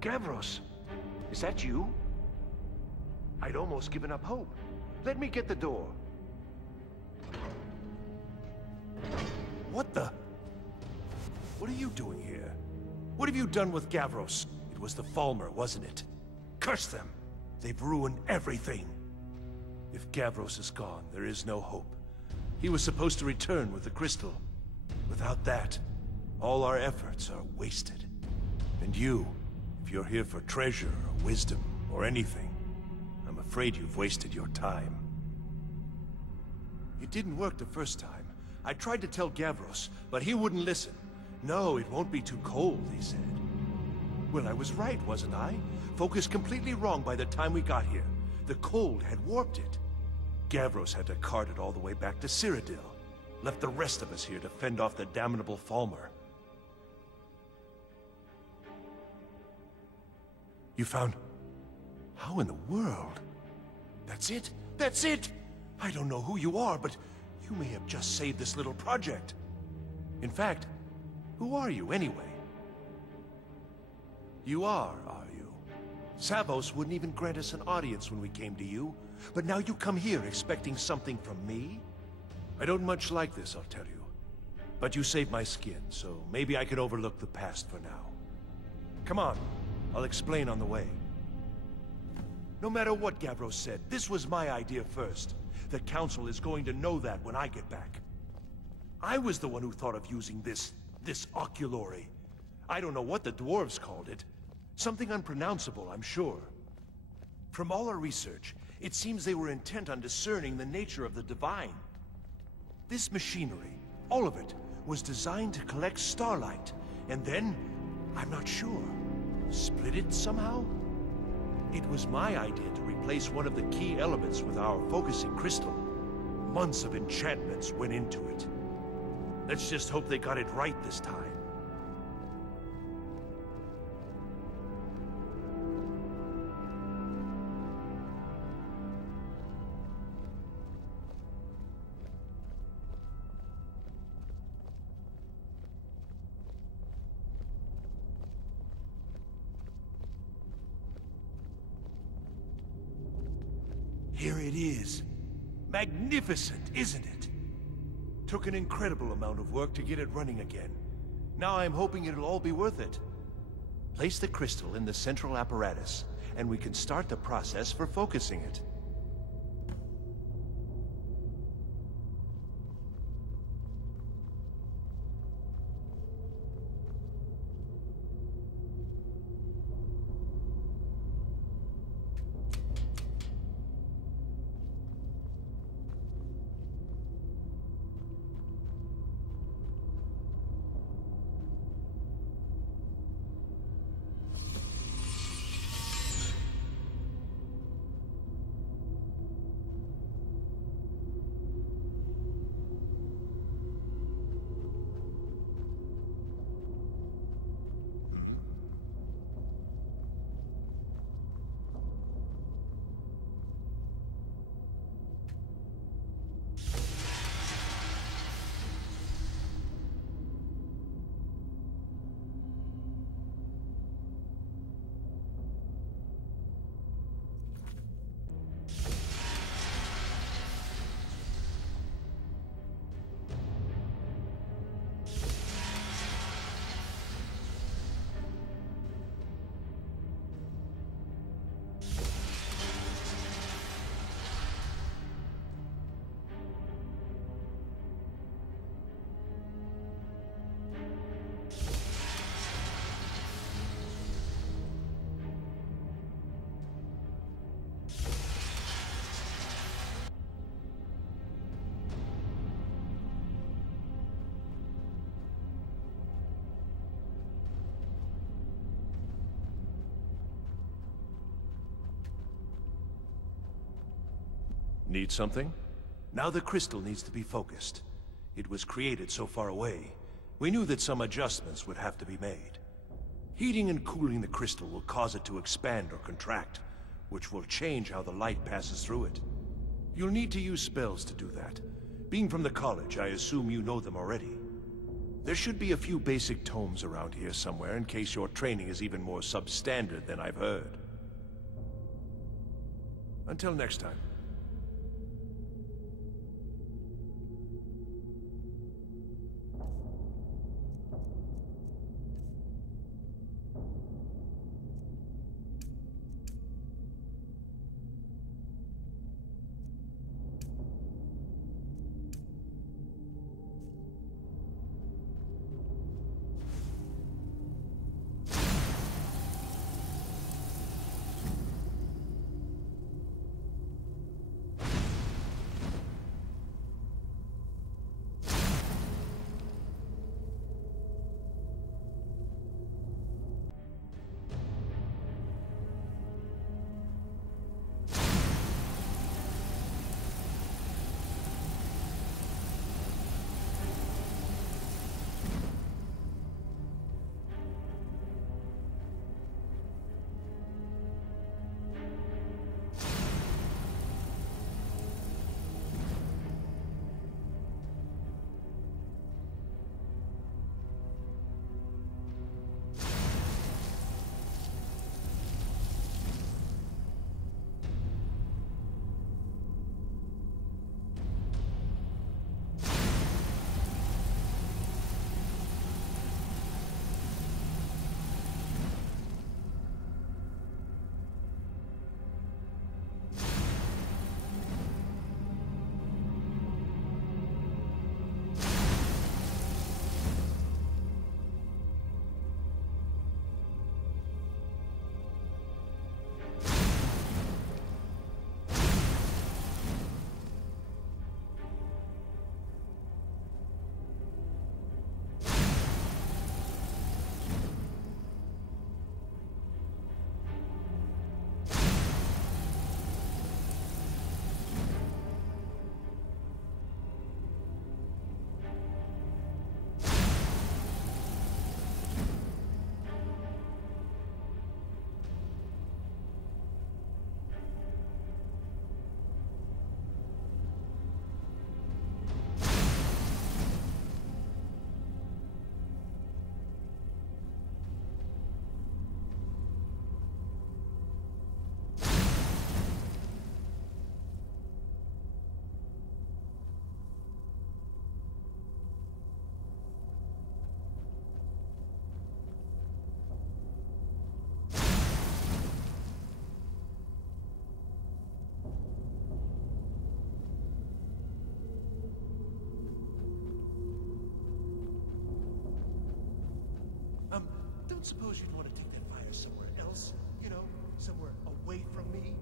Gavros, is that you? I'd almost given up hope. Let me get the door. What the? What are you doing here? What have you done with Gavros? It was the Falmer, wasn't it? Curse them! They've ruined everything! If Gavros is gone, there is no hope. He was supposed to return with the crystal. Without that, all our efforts are wasted. And you, if you're here for treasure or wisdom or anything, I'm afraid you've wasted your time. It didn't work the first time. I tried to tell Gavros, but he wouldn't listen. No, it won't be too cold, he said. Well, I was right, wasn't I? Focused completely wrong by the time we got here. The cold had warped it. Gavros had to cart it all the way back to Cyrodiil. Left the rest of us here to fend off the damnable Falmer. You found... How in the world? That's it? That's it! I don't know who you are, but you may have just saved this little project. In fact, who are you anyway? You are you? Savos wouldn't even grant us an audience when we came to you, but now you come here expecting something from me? I don't much like this, I'll tell you. But you saved my skin, so maybe I can overlook the past for now. Come on, I'll explain on the way. No matter what Gavros said, this was my idea first. The Council is going to know that when I get back. I was the one who thought of using this oculory. I don't know what the dwarves called it. Something unpronounceable, I'm sure. From all our research, it seems they were intent on discerning the nature of the divine. This machinery, all of it, was designed to collect starlight, and then, I'm not sure, split it somehow? It was my idea to replace one of the key elements with our focusing crystal. Months of enchantments went into it. Let's just hope they got it right this time. Here it is. Magnificent, isn't it? Took an incredible amount of work to get it running again. Now I'm hoping it'll all be worth it. Place the crystal in the central apparatus, and we can start the process for focusing it. Need something? Now the crystal needs to be focused. It was created so far away. We knew that some adjustments would have to be made. Heating and cooling the crystal will cause it to expand or contract, which will change how the light passes through it. You'll need to use spells to do that. Being from the college, I assume you know them already. There should be a few basic tomes around here somewhere in case your training is even more substandard than I've heard. Until next time. Don't suppose you'd want to take that fire somewhere else? You know, somewhere away from me?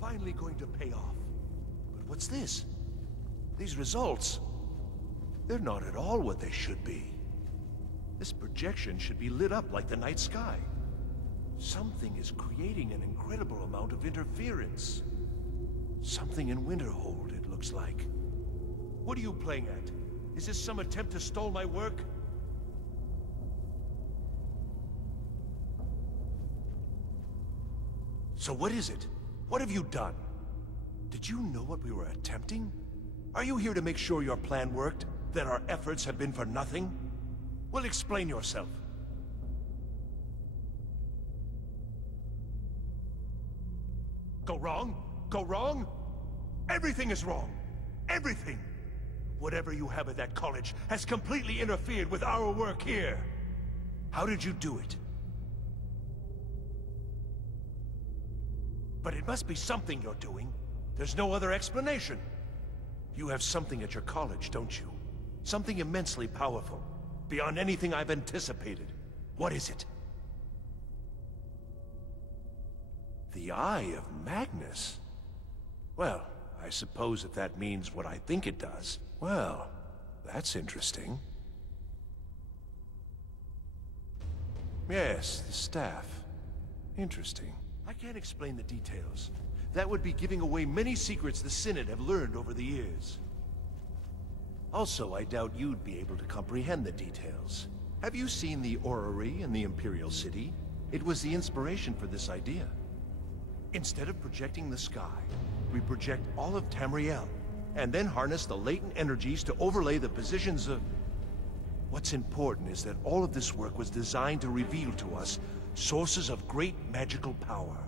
Finally going to pay off. But what's this? These results, they're not at all what they should be. This projection should be lit up like the night sky. Something is creating an incredible amount of interference. Something in Winterhold, it looks like. What are you playing at? Is this some attempt to stall my work? So what is it? What have you done? Did you know what we were attempting? Are you here to make sure your plan worked? That our efforts have been for nothing? Well, explain yourself. Go wrong? Go wrong? Everything is wrong. Everything! Whatever you have at that college has completely interfered with our work here. How did you do it? But it must be something you're doing. There's no other explanation. You have something at your college, don't you? Something immensely powerful, beyond anything I've anticipated. What is it? The Eye of Magnus? Well, I suppose if that means what I think it does. Well, that's interesting. Yes, the staff. Interesting. I can't explain the details. That would be giving away many secrets the Synod have learned over the years. Also, I doubt you'd be able to comprehend the details. Have you seen the orrery in the Imperial City? It was the inspiration for this idea. Instead of projecting the sky, we project all of Tamriel, and then harness the latent energies to overlay the positions of... What's important is that all of this work was designed to reveal to us sources of great magical power.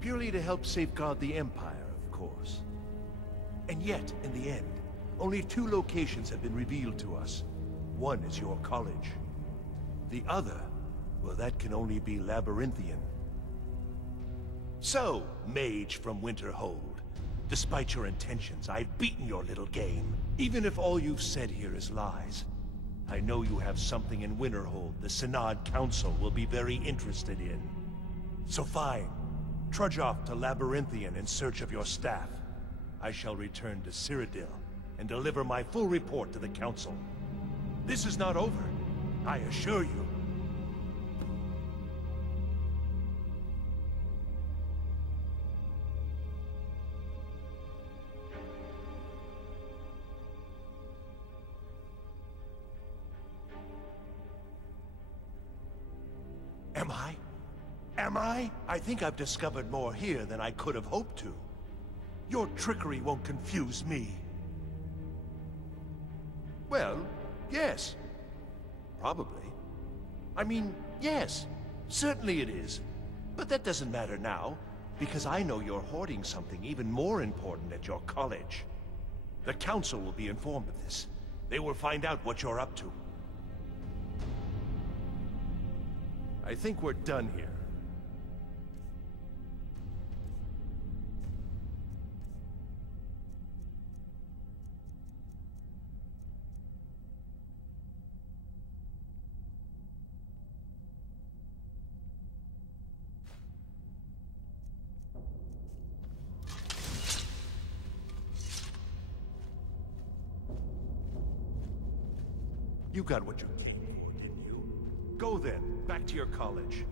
Purely to help safeguard the Empire, of course. And yet, in the end, only 2 locations have been revealed to us. One is your college. The other, well, that can only be Labyrinthian. So, mage from WhiteHold, despite your intentions, I've beaten your little game. Even if all you've said here is lies, I know you have something in WhiteHold the Synod Council will be very interested in. So fine. Trudge off to Labyrinthian in search of your staff. I shall return to Cyrodiil and deliver my full report to the Council. This is not over, I assure you. Am I? I think I've discovered more here than I could have hoped to. Your trickery won't confuse me. Well, yes. Probably. I mean, yes. Certainly it is. But that doesn't matter now, because I know you're hoarding something even more important at your college. The Council will be informed of this. They will find out what you're up to. I think we're done here. You got what you came for, didn't you? Go then, back to your college.